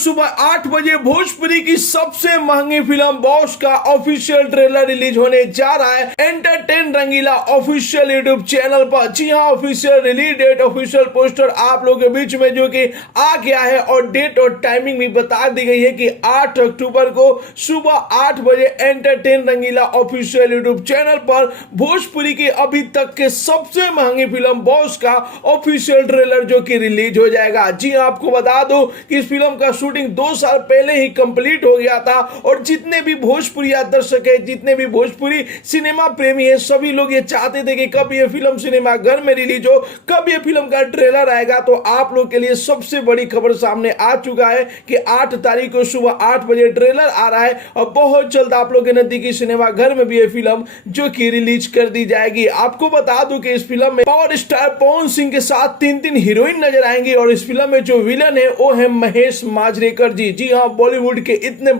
सुबह 8 बजे भोजपुरी की सबसे महंगी फिल्म बॉस का ऑफिशियल ट्रेलर रिलीज होने जा रहा है entertain Rangila official YouTube channel पर। जी हाँ, official release date, official poster आप लोगों के बीच में जो कि आ गया है और डेट और टाइमिंग भी बता दी गई है कि 8 अक्टूबर को सुबह 8 बजे entertain Rangila official YouTube channel पर भोजपुरी की अभी तक के सबसे महंगी फिल्म बॉस का ऑफिशियल ट्रेलर जो कि रिलीज हो जाएगा। जी हाँ, आपको बता दो कि इस फिल्म का शूटिंग 2 साल पहले ही कंप्लीट हो गया था और जितने भी भोजपुरी दर्शक है, जितने भी भोजपुरी सिनेमा प्रेमी है, सभी लोग ये चाहते थे कि कब ये फिल्म सिनेमा घर में रिलीज हो, कब ये फिल्म का ट्रेलर आएगा। तो आप लोग के लिए सबसे बड़ी खबर सामने आ चुका है कि 8 तारीख को सुबह 8 बजे ट्रेलर आ रहा है और बहुत जल्द आप लोग के नजदीकी सिनेमा घर में भी ये फिल्म जो कि रिलीज कर दी जाएगी। आपको बता दूं कि इस फिल्म में पावर स्टार पवन सिंह के साथ 3 हीरोइन नजर आएंगी और इस फिल्म में जो विलन है वो है महेश मांजरेकर जी। जी हाँ, बॉलीवुड के इतने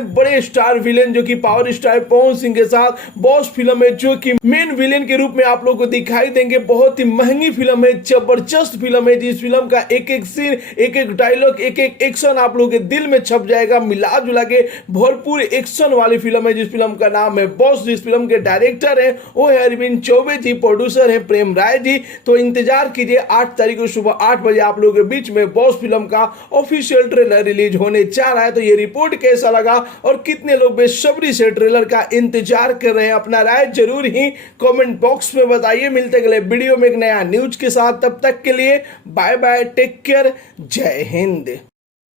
बड़े स्टार विलेन जो कि पावर स्टार पवन सिंह के साथ बॉस फिल्म में जो कि मेन विलेन के रूप में आप लोगों को दिखाई देंगे। बहुत ही महंगी फिल्म है, जबरदस्त फिल्म है। जिस फिल्म का एक एक सीन, एक एक डायलॉग, एक एक एक्शन आप लोगों के दिल में छप जाएगा। मिला जुला के भरपूर एक्शन वाली फिल्म है जिस फिल्म का नाम है बॉस। जिस फिल्म के डायरेक्टर है वो है अरविंद चौबे जी, प्रोड्यूसर है प्रेम राय जी। तो इंतजार कीजिए, 8 तारीख को सुबह 8 बजे आप लोगों के बीच में बॉस फिल्म का ऑफिशियल ट्रेलर रिलीज होने जा रहा है। तो ये रिपोर्ट कैसा लगा और कितने लोग बेसब्री से ट्रेलर का इंतजार कर रहे हैं, अपना राय जरूर ही कमेंट बॉक्स में बताइए। मिलते अगले वीडियो में एक नया न्यूज के साथ, तब तक के लिए बाय बाय, टेक केयर, जय हिंद।